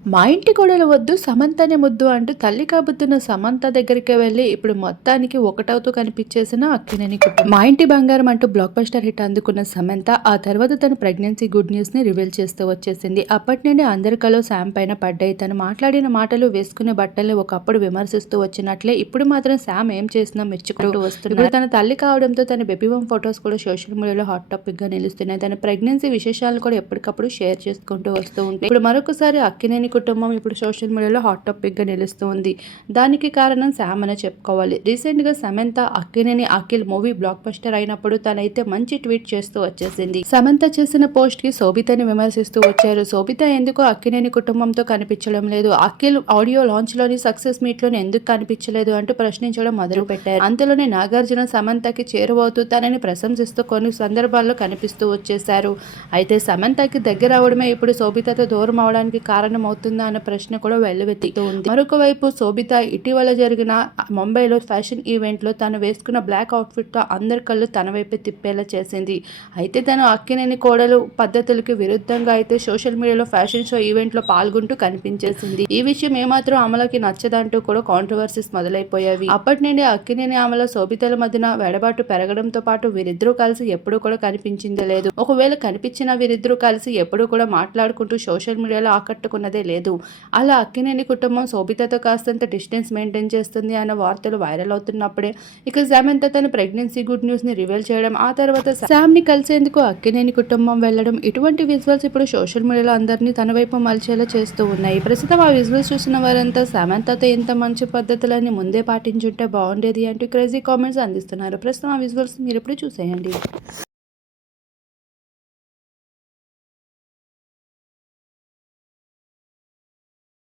మా ఇంటి కోడలు వద్దు సమంతనే ముద్దు అంటూ తల్లి కాబుతున్న సమంత దగ్గరికి వెళ్ళి ఇప్పుడు మొత్తానికి ఒకటవుతూ కనిపించేసిన అక్కినేని కుటుంబం. మా ఇంటి బంగారం అంటూ బ్లాక్ బస్టర్ హిట్ అందుకున్న సమంత ఆ తర్వాత తన ప్రెగ్నెన్సీ గుడ్ న్యూస్ ని రివీల్ చేస్తూ వచ్చేసింది. అప్పటి నుండి అందరి కళ్ళు శామ్ పైన పడ్డాయి. తను మాట్లాడిన మాటలు, వేసుకునే బట్టల్ని ఒకప్పుడు విమర్శిస్తూ వచ్చినట్లే ఇప్పుడు మాత్రం శామ్ ఏం చేసినా మెచ్చుకుంటూ వస్తున్నారు. ఇప్పుడు తన తల్లి కావడంతో తన బేబీ బామ్ ఫొటోస్ కూడా సోషల్ మీడియాలో హాట్ టాపిక్ గా నిలుస్తున్నాయి. తన ప్రెగ్నెన్సీ విశేషాలను కూడా ఎప్పటికప్పుడు షేర్ చేసుకుంటూ వస్తూ ఉంటాయి. ఇప్పుడు మరొకసారి అక్కినేని కుటుంబం ఇప్పుడు సోషల్ మీడియాలో హాట్ టాపిక్ గా నిలుస్తుంది. దానికి కారణం శామ్ అనే చెప్పుకోవాలి. రీసెంట్ గా Samantha Akkineni Akhil movie block buster అయినప్పుడు తనైతే మంచి ట్వీట్ చేస్తూ వచ్చేసింది. సమంత చేసిన పోస్ట్ కి శోభితని విమర్శిస్తూ వచ్చారు. శోభిత ఎందుకు అక్కినేని కుటుంబంతో కనిపించడం లేదు, అఖిల్ ఆడియో లాంచ్ లోని సక్సెస్ మీట్ లోని ఎందుకు కనిపించలేదు అంటూ ప్రశ్నించడం మొదలు పెట్టారు. అంతలోనే నాగార్జున సమంతకి చేరువవుతూ తనని ప్రశంసిస్తూ కొన్ని సందర్భాల్లో కనిపిస్తూ వచ్చేశారు. అయితే సమంతకి దగ్గర అవడమే ఇప్పుడు శోభితతో దూరం అవడానికి కారణం అవుతుందా అన్న ప్రశ్న కూడా వెల్లువెత్తుతూ ఉంది. మరొక వైపు శోభిత ఇటీవల జరిగిన ముంబైలో ఫ్యాషన్ ఈవెంట్ లో తను వేసుకున్న బ్లాక్ అవుట్ఫిట్ తో అందరి కళ్ళు తన వైపే తిప్పేలా చేసింది. అయితే తను అక్కినేని కోడలు పద్ధతులకి విరుద్ధంగా అయితే సోషల్ మీడియాలో ఫ్యాషన్ షో ఈవెంట్ లో పాల్గొంటూ కనిపించేసింది. ఈ విషయం ఏమాత్రం అమలకి నచ్చదంటూ కూడా కాంట్రవర్సీస్ మొదలైపోయాయి. అప్పటి నుండి అక్కినేని అమల శోభితల మధ్యన వెడబాటు పెరగడంతో పాటు వీరిద్దరూ కలిసి ఎప్పుడూ కూడా కనిపించిందే లేదు. ఒకవేళ కనిపించిన వీరిద్దరూ కలిసి ఎప్పుడూ కూడా మాట్లాడుకుంటూ సోషల్ మీడియాలో ఆకట్టుకున్నదే లేదు. అలా అక్కినేని కుటుంబం శోభితతో కాస్తంత డిస్టెన్స్ మెయింటైన్ చేస్తుంది అన్న వార్తలు వైరల్ అవుతున్నప్పుడే ఇక సమంత తన ప్రెగ్నెన్సీ గుడ్ న్యూస్ ని రివీల్ చేయడం, ఆ తర్వాత శామ్ ని కలిసేందుకు అక్కినేని కుటుంబం వెళ్లడం, ఇటువంటి విజువల్స్ ఇప్పుడు సోషల్ మీడియాలో అందరినీ తన వైపు మలిచేలా చేస్తూ ఉన్నాయి. ప్రస్తుతం ఆ విజువల్స్ చూసిన వారంతా సమంతతో ఇంత మంచి పద్ధతులన్నీ ముందే పాటించుంటే బాగుండేది అంటూ క్రేజీ కామెంట్స్ అందిస్తున్నారు. ప్రస్తుతం ఆ విజువల్స్ మీరు ఎప్పుడు చూసేయండి.